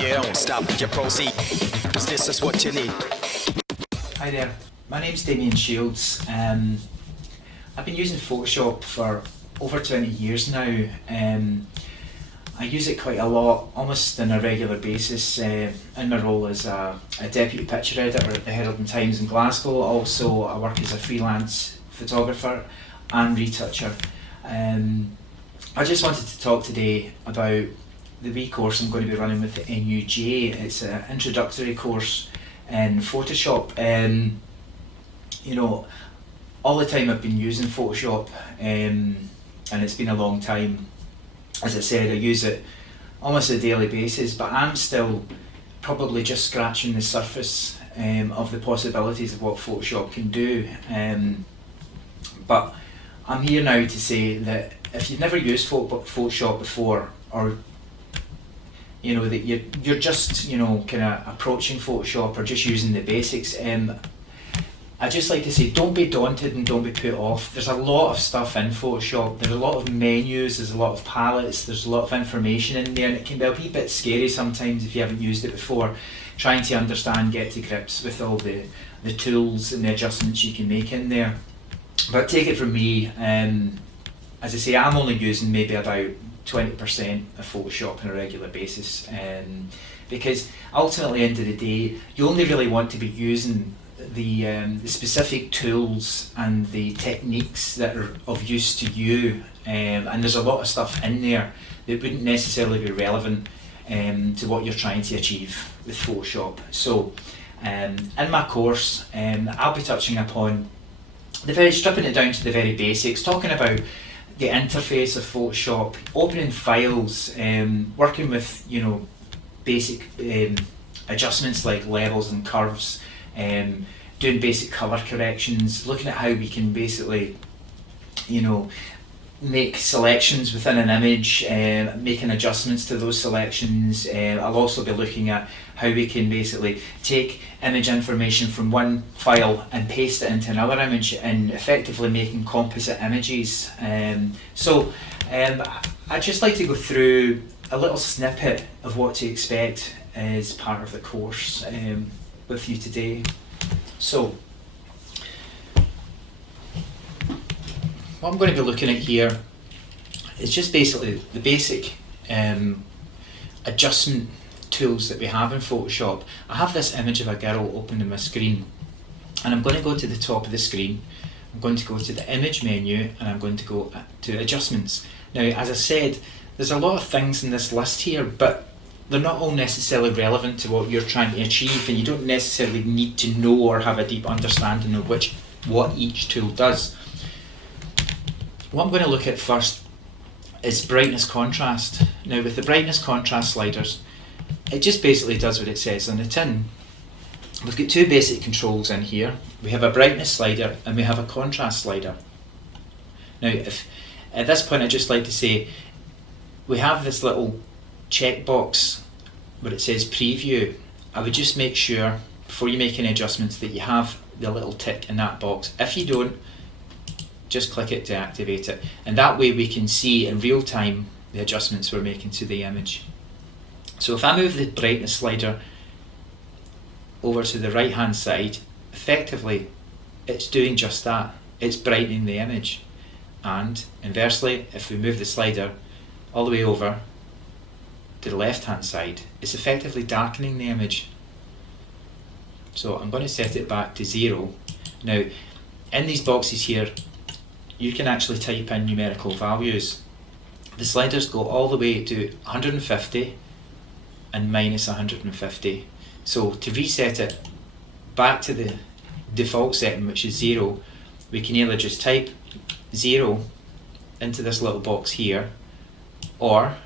you don't stop, you proceed. 'Cause this is what you need. Hi there, my name's Damian Shields. I've been using Photoshop for over 20 years now. I use it quite a lot, almost on a regular basis, in my role as a deputy picture editor at the Herald and Times in Glasgow. Also, I work as a freelance photographer and retoucher. I just wanted to talk today about the wee course I'm going to be running with the NUJ. It's an introductory course in Photoshop. You know, all the time I've been using Photoshop, and it's been a long time. As I said, I use it almost on a daily basis, but I'm still probably just scratching the surface of the possibilities of what Photoshop can do. But I'm here now to say that if you've never used Photoshop before, or you know that you're just kind of approaching Photoshop or just using the basics, I just like to say, don't be daunted and don't be put off. There's a lot of stuff in Photoshop. There's a lot of menus, there's a lot of palettes, there's a lot of information in there, and it can be a wee bit scary sometimes if you haven't used it before, trying to understand, get to grips with all the tools and the adjustments you can make in there. But take it from me, as I say, I'm only using maybe about 20% of Photoshop on a regular basis, because ultimately, at the end of the day, you only really want to be using the specific tools and the techniques that are of use to you, and there's a lot of stuff in there that wouldn't necessarily be relevant to what you're trying to achieve with Photoshop. So in my course, I'll be touching upon stripping it down to the very basics, talking about the interface of Photoshop, opening files, working with basic adjustments like levels and curves, doing basic colour corrections, looking at how we can basically make selections within an image, making adjustments to those selections. I'll also be looking at how we can basically take image information from one file and paste it into another image, and effectively making composite images. So I'd just like to go through a little snippet of what to expect as part of the course with you today. So what I'm going to be looking at here is just basically the basic adjustment tools that we have in Photoshop. I have this image of a girl open on my screen, and I'm going to go to the top of the screen. I'm going to go to the image menu, and I'm going to go to adjustments. Now, as I said, there's a lot of things in this list here, but they're not all necessarily relevant to what you're trying to achieve, and you don't necessarily need to know or have a deep understanding of what each tool does. What I'm going to look at first is brightness contrast. Now, with the brightness contrast sliders, it just basically does what it says on the tin. We've got two basic controls in here. We have a brightness slider and we have a contrast slider. Now, if at this point I'd just like to say, we have this little checkbox where it says preview. I would just make sure before you make any adjustments that you have the little tick in that box. If you don't, just click it to activate it, and that way we can see in real time the adjustments we're making to the image. So if I move the brightness slider over to the right hand side, effectively it's doing just that. It's brightening the image. And inversely, if we move the slider all the way over to the left hand side, it's effectively darkening the image. So I'm going to set it back to 0. Now, in these boxes here, you can actually type in numerical values. The sliders go all the way to 150 and minus 150. So to reset it back to the default setting, which is 0, we can either just type 0 into this little box here, or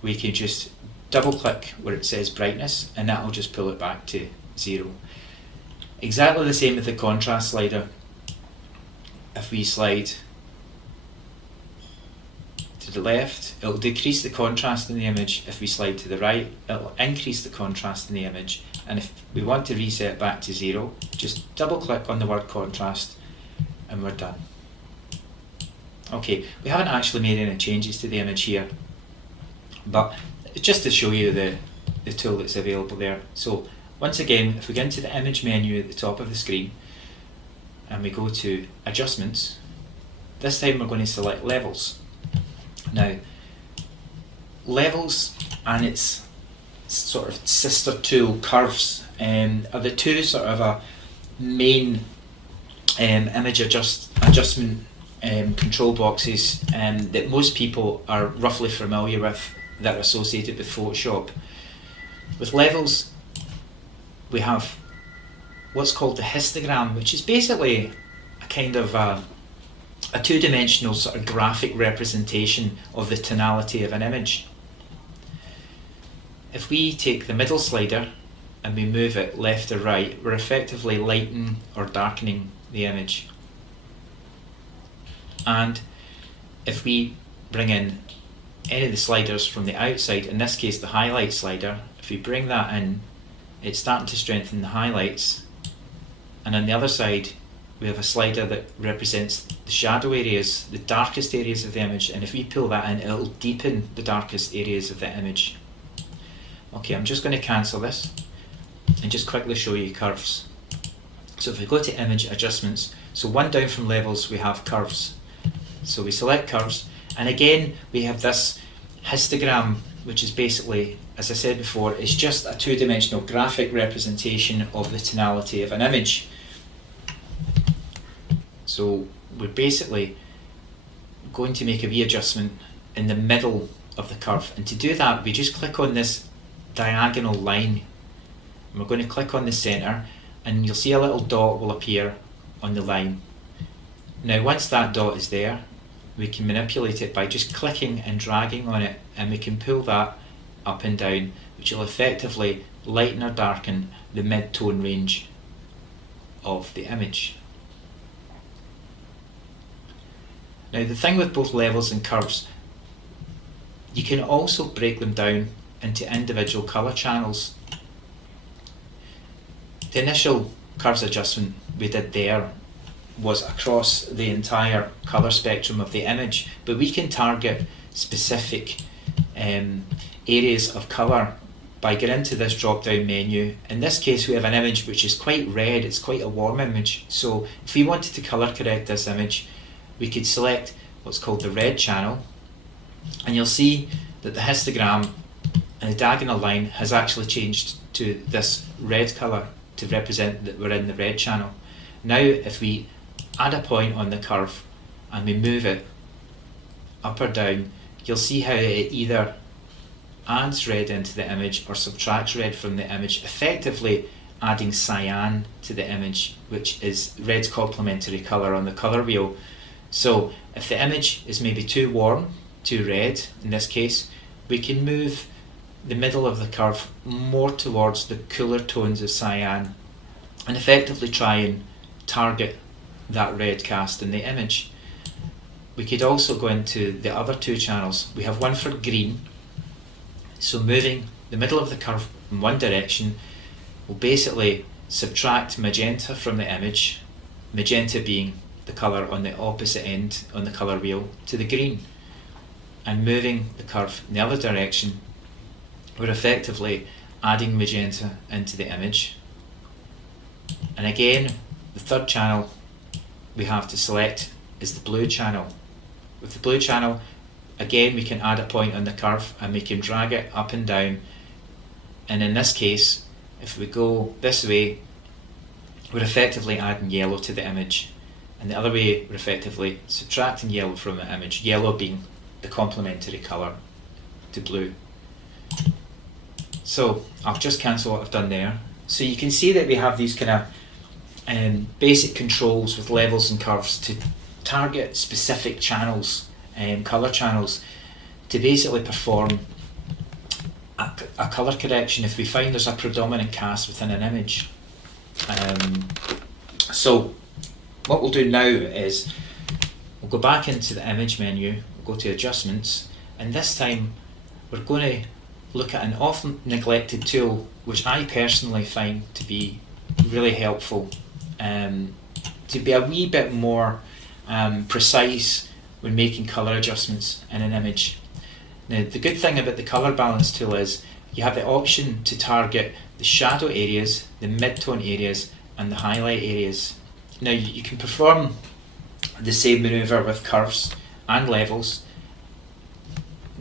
we can just double click where it says brightness, and that will just pull it back to 0. Exactly the same with the contrast slider. If we slide to the left, it'll decrease the contrast in the image. If we slide to the right, it'll increase the contrast in the image. And if we want to reset back to 0, just double click on the word contrast and we're done. Okay, we haven't actually made any changes to the image here, but just to show you the tool that's available there. So once again, if we go into the image menu at the top of the screen and we go to adjustments, this time we're going to select levels. Now, levels and its sort of sister tool, curves, are the two sort of main image adjustment control boxes that most people are roughly familiar with, that are associated with Photoshop. With levels, we have what's called the histogram, which is basically a kind of a two-dimensional sort of graphic representation of the tonality of an image. If we take the middle slider and we move it left or right, we're effectively lightening or darkening the image. And if we bring in any of the sliders from the outside, in this case the highlight slider, if we bring that in, it's starting to strengthen the highlights. And on the other side, we have a slider that represents the shadow areas, the darkest areas of the image, and if we pull that in, it'll deepen the darkest areas of the image. Okay, I'm just going to cancel this and just quickly show you curves. So if we go to image adjustments, so one down from levels we have curves. So we select curves, and again we have this histogram, which is basically, as I said before, is just a two-dimensional graphic representation of the tonality of an image. So we're basically going to make a readjustment in the middle of the curve, and to do that we just click on this diagonal line, and we're going to click on the center, and you'll see a little dot will appear on the line. Now once that dot is there, we can manipulate it by just clicking and dragging on it, and we can pull that up and down, which will effectively lighten or darken the mid-tone range of the image. Now the thing with both levels and curves, you can also break them down into individual colour channels. The initial curves adjustment we did there was across the entire colour spectrum of the image, but we can target specific areas of colour by getting into this drop down menu. In this case we have an image which is quite red, it's quite a warm image, so if we wanted to colour correct this image, we could select what's called the red channel, and you'll see that the histogram and the diagonal line has actually changed to this red colour to represent that we're in the red channel. Now if we add a point on the curve and we move it up or down, you'll see how it either adds red into the image or subtracts red from the image, effectively adding cyan to the image, which is red's complementary colour on the colour wheel. So if the image is maybe too warm, too red in this case, we can move the middle of the curve more towards the cooler tones of cyan and effectively try and target that red cast in the image. We could also go into the other two channels. We have one for green, so moving the middle of the curve in one direction will basically subtract magenta from the image, magenta being the colour on the opposite end on the colour wheel to the green, and moving the curve in the other direction, we're effectively adding magenta into the image. And again, the third channel we have to select is the blue channel. With the blue channel, again we can add a point on the curve and we can drag it up and down, and in this case if we go this way we're effectively adding yellow to the image, and the other way we're effectively subtracting yellow from the image, yellow being the complementary colour to blue. So I'll just cancel what I've done there. So you can see that we have these kind of basic controls with levels and curves to target specific channels and colour channels to basically perform a colour correction if we find there's a predominant cast within an image. So what we'll do now is we'll go back into the image menu, we'll go to adjustments, and this time we're going to look at an often neglected tool which I personally find to be really helpful, to be a wee bit more precise when making colour adjustments in an image. Now the good thing about the colour balance tool is you have the option to target the shadow areas, the mid-tone areas, and the highlight areas. Now you can perform the same manoeuvre with curves and levels,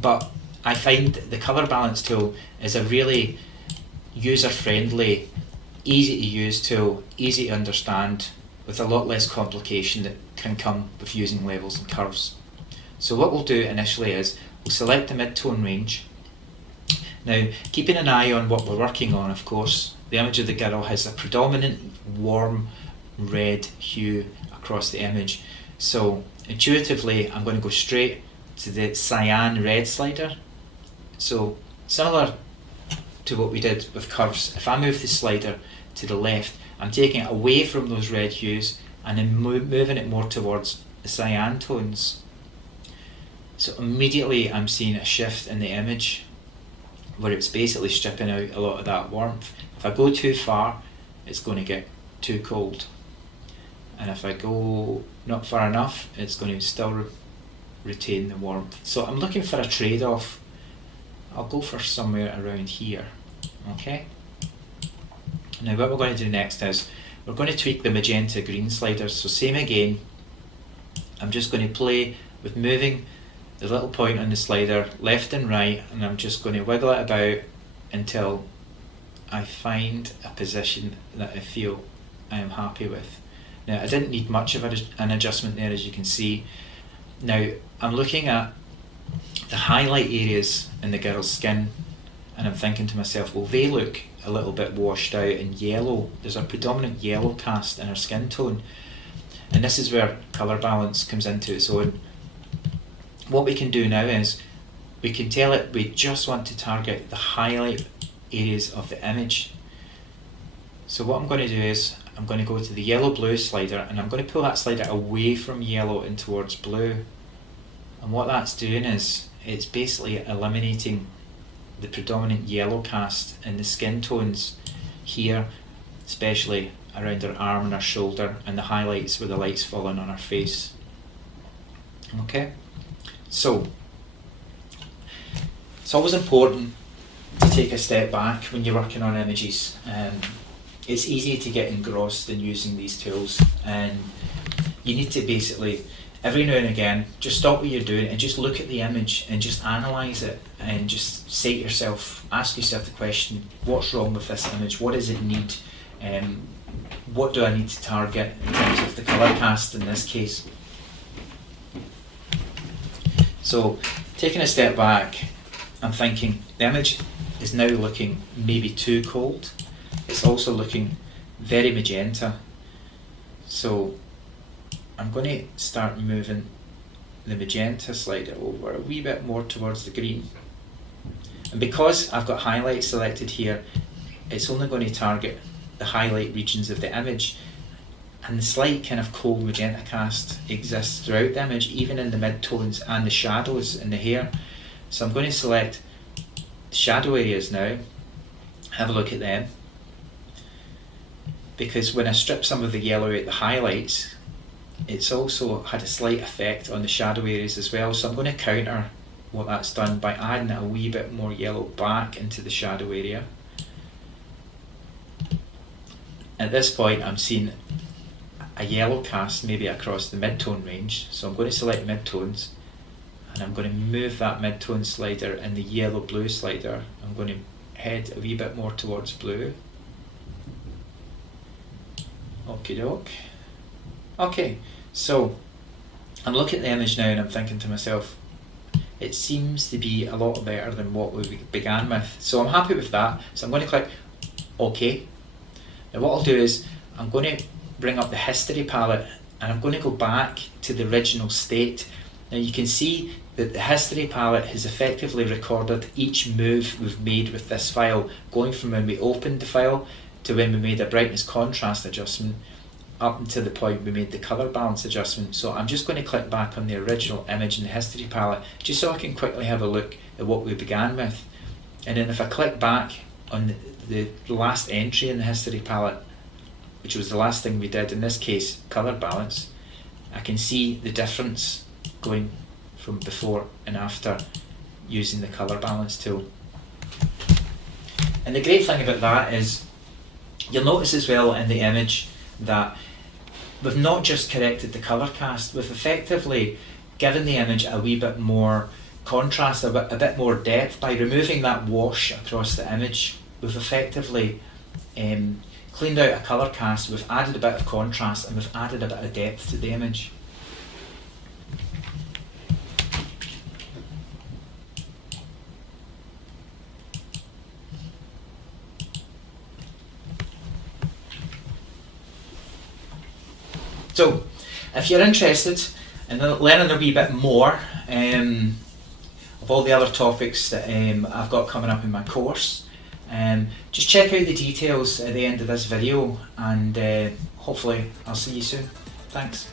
but I find the colour balance tool is a really user-friendly, easy to use tool, easy to understand, with a lot less complication that can come with using levels and curves. So what we'll do initially is we'll select the mid-tone range. Now, keeping an eye on what we're working on, of course, the image of the girl has a predominant warm red hue across the image. So intuitively, I'm going to go straight to the cyan red slider. So similar to what we did with curves, if I move the slider to the left, I'm taking it away from those red hues and then moving it more towards the cyan tones. So immediately I'm seeing a shift in the image where it's basically stripping out a lot of that warmth. If I go too far, it's going to get too cold. And if I go not far enough, it's going to still retain the warmth. So I'm looking for a trade-off. I'll go for somewhere around here. Okay. Now what we're going to do next is we're going to tweak the magenta green sliders. So same again, I'm just going to play with moving the little point on the slider left and right, and I'm just going to wiggle it about until I find a position that I feel I am happy with. Now I didn't need much of an adjustment there, as you can see. Now I'm looking at the highlight areas in the girl's skin, and I'm thinking to myself, well, they look a little bit washed out and yellow. There's a predominant yellow cast in her skin tone, and this is where colour balance comes into its own. What we can do now is we can tell it we just want to target the highlight areas of the image. So what I'm going to do is I'm going to go to the yellow blue slider, and I'm going to pull that slider away from yellow and towards blue. And what that's doing is it's basically eliminating the predominant yellow cast in the skin tones here, especially around her arm and her shoulder, and the highlights where the light's falling on her face. Okay, so it's always important to take a step back when you're working on images. It's easy to get engrossed in using these tools, and you need to basically every now and again just stop what you're doing and just look at the image and just analyse it, and just say to yourself, ask yourself the question, what's wrong with this image, what does it need, what do I need to target in terms of the colour cast in this case. So taking a step back, I'm thinking the image is now looking maybe too cold. It's also looking very magenta. So I'm going to start moving the magenta slider over a wee bit more towards the green. And because I've got highlight selected here, it's only going to target the highlight regions of the image. And the slight kind of cold magenta cast exists throughout the image, even in the mid-tones and the shadows in the hair. So I'm going to select the shadow areas now, have a look at them. Because when I strip some of the yellow out the highlights, it's also had a slight effect on the shadow areas as well. So I'm going to counter what that's done by adding a wee bit more yellow back into the shadow area. At this point I'm seeing a yellow cast maybe across the mid-tone range, so I'm going to select mid-tones, and I'm going to move that mid-tone slider and the yellow-blue slider. I'm going to head a wee bit more towards blue. Okie doke. Okay, so I'm looking at the image now and I'm thinking to myself, it seems to be a lot better than what we began with. So I'm happy with that, so I'm going to click OK. Now what I'll do is I'm going to bring up the history palette, and I'm going to go back to the original state. Now you can see that the history palette has effectively recorded each move we've made with this file, going from when we opened the file to when we made a brightness contrast adjustment, up until the point we made the colour balance adjustment. So I'm just going to click back on the original image in the history palette, just so I can quickly have a look at what we began with. And then if I click back on the last entry in the history palette, which was the last thing we did, in this case colour balance, I can see the difference going from before and after using the colour balance tool. And the great thing about that is you'll notice as well in the image that we've not just corrected the colour cast, we've effectively given the image a wee bit more contrast, a bit more depth. By removing that wash across the image, we've effectively cleaned out a colour cast, we've added a bit of contrast, and we've added a bit of depth to the image. So, if you're interested in learning a wee bit more of all the other topics that I've got coming up in my course, just check out the details at the end of this video, and hopefully I'll see you soon. Thanks.